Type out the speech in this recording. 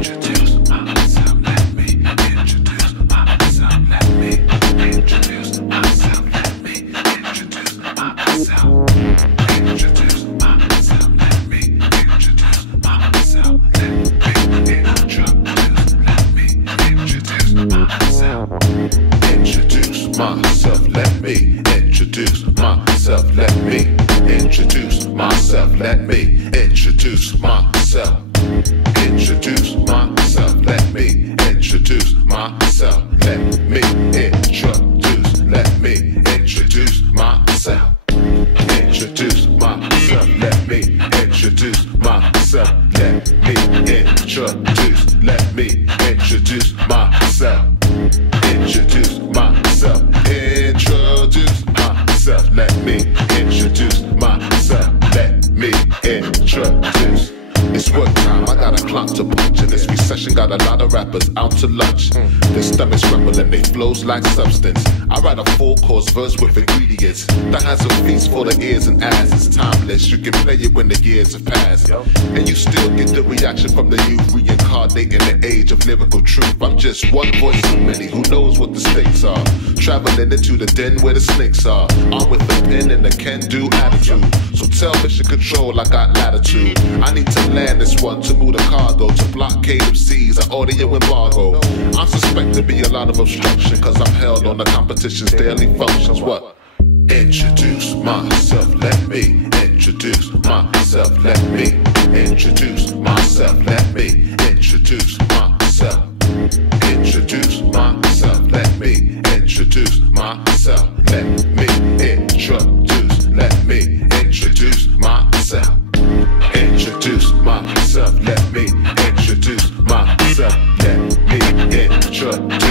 Like substance, I write a full-course verse with ingredients that has a feast for the ears and eyes. It's timeless, you can play it when the years have passed, and you still get the reaction from the youth reincarnating the age of lyrical truth. I'm just one voice of many who knows what the stakes are, traveling into the den where the snakes are. I'm with a pen and a can-do attitude, so tell mission control I got latitude. I need to land this one to move the cargo, to blockade of seas, an audio embargo. I suspect to be a lot of obstruction, cause I'm held on the competition's daily functions. What? Introduce myself, let me introduce myself, let me introduce myself, let me introduce myself, introduce myself, let me introduce myself, let me introduce, let me introduce myself, introduce myself, let me introduce myself, let me introduce.